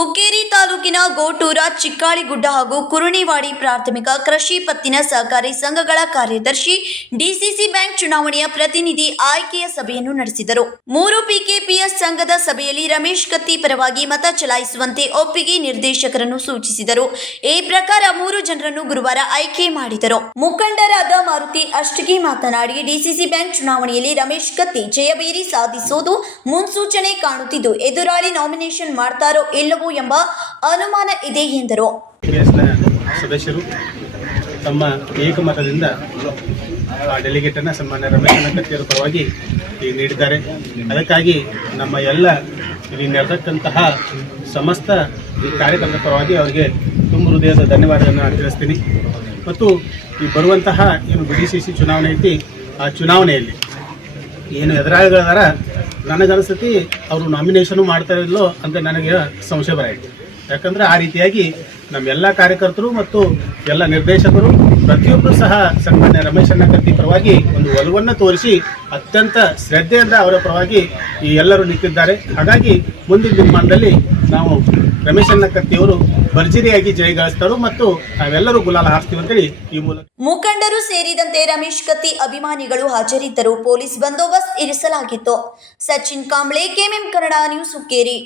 ಹುಕ್ಕೇರಿ ತಾಲೂಕಿನ ಗೋಟೂರ, ಚಿಕ್ಕಾಳಿಗುಡ್ಡ ಹಾಗೂ ಕುರುಣಿವಾಡಿ ಪ್ರಾಥಮಿಕ ಕೃಷಿ ಪತ್ತಿನ ಸಹಕಾರಿ ಸಂಘಗಳ ಕಾರ್ಯದರ್ಶಿ ಡಿಸಿಸಿ ಬ್ಯಾಂಕ್ ಚುನಾವಣೆಯ ಪ್ರತಿನಿಧಿ ಆಯ್ಕೆಯ ಸಭೆಯನ್ನು ನಡೆಸಿದರು. 3 ಪಿಕೆಪಿಎಸ್ ಸಂಘದ ಸಭೆಯಲ್ಲಿ ರಮೇಶ್ ಕತ್ತಿ ಪರವಾಗಿ ಮತ ಚಲಾಯಿಸುವಂತೆ ಒಪ್ಪಿಗೆ ನಿರ್ದೇಶಕರನ್ನು ಸೂಚಿಸಿದರು. ಈ ಪ್ರಕಾರ 3 ಜನರನ್ನು ಗುರುವಾರ ಆಯ್ಕೆ ಮಾಡಿದರು. ಮುಖಂಡರಾದ ಮಾರುತಿ ಅಷ್ಟಗಿ ಮಾತನಾಡಿ, ಡಿಸಿಸಿ ಬ್ಯಾಂಕ್ ಚುನಾವಣೆಯಲ್ಲಿ ರಮೇಶ್ ಕತ್ತಿ ಜಯಬೇರಿ ಸಾಧಿಸೋದು ಮುನ್ಸೂಚನೆ ಕಾಣುತ್ತಿದ್ದು, ಎದುರಾಳಿ ನಾಮಿನೇಷನ್ ಮಾಡ್ತಾರೋ ಇಲ್ಲವೋ ಎಂಬ ಅನುಮಾನ ಇದೆ ಎಂದರು. ಸದಸ್ಯರು ತಮ್ಮ ಏಕಮತದಿಂದ ಡೆಲಿಗೇಟ್ ಅನ್ನು ಸನ್ಮಾನ್ಯ ರಮೇಶ್ ಕತ್ತಿಯವರ ಪರವಾಗಿ ನೀಡಿದ್ದಾರೆ. ಅದಕ್ಕಾಗಿ ನಮ್ಮ ಎಲ್ಲ ಇಲ್ಲಿ ನಡೆದಕ್ಕಂತಹ ಸಮಸ್ತ ಕಾರ್ಯಕರ್ತರ ಪರವಾಗಿ ಅವರಿಗೆ ತುಂಬ ಹೃದಯದ ಧನ್ಯವಾದಗಳನ್ನು ತಿಳಿಸ್ತೀನಿ. ಮತ್ತು ಈ ಬರುವಂತಹ ಏನು BDCC ಚುನಾವಣೆ ಐತಿ, ಆ ಚುನಾವಣೆಯಲ್ಲಿ ಏನು ಎದುರಾಳಿಗಳಾರ ನನಗನ್ನಿಸ್ತತಿ ಅವರು ನಾಮಿನೇಷನು ಮಾಡ್ತಾ ಇಲ್ಲೋ ಅಂತ ನನಗೆ ಸಂಶಯ ಬರಾಯಿತು. ಯಾಕಂದರೆ ಆ ರೀತಿಯಾಗಿ ನಮ್ಮೆಲ್ಲ ಕಾರ್ಯಕರ್ತರು ಮತ್ತು ಎಲ್ಲ ನಿರ್ದೇಶಕರು ಪ್ರತಿಯೊಬ್ಬರು ಸಹ ಸನ್ಮಾನ್ಯ ರಮೇಶ್ ಕತ್ತಿ ಪರವಾಗಿ ಒಂದು ಒಲವನ್ನು ತೋರಿಸಿ ಅತ್ಯಂತ ಶ್ರದ್ಧೆಯಿಂದ ಅವರ ಪರವಾಗಿ ಈ ಎಲ್ಲರೂ ನಿಂತಿದ್ದಾರೆ. ಹಾಗಾಗಿ ಮುಂದಿನ ದಿನಮಾನದಲ್ಲಿ ನಾವು ರಮೇಶ್ ಕತ್ತಿಯವರು ಭರ್ಜರಿಯಾಗಿ ಜಯಗಳಿಸ್ತಾರೆ ಮತ್ತು ನಾವೆಲ್ಲರೂ ಗುಲಾಲ ಹಾಕ್ತೀವಿ ಅಂತೇಳಿ ಈ ಮೂಲಕ ಮುಖಂಡರು ಸೇರಿದಂತೆ ರಮೇಶ್ ಕತ್ತಿ ಅಭಿಮಾನಿಗಳು ಹಾಜರಿದ್ದರು. ಪೊಲೀಸ್ ಬಂದೋಬಸ್ತ್ ಇರಿಸಲಾಗಿತ್ತು. Sachin Kamble, KMM Kannada news, Hukkeri.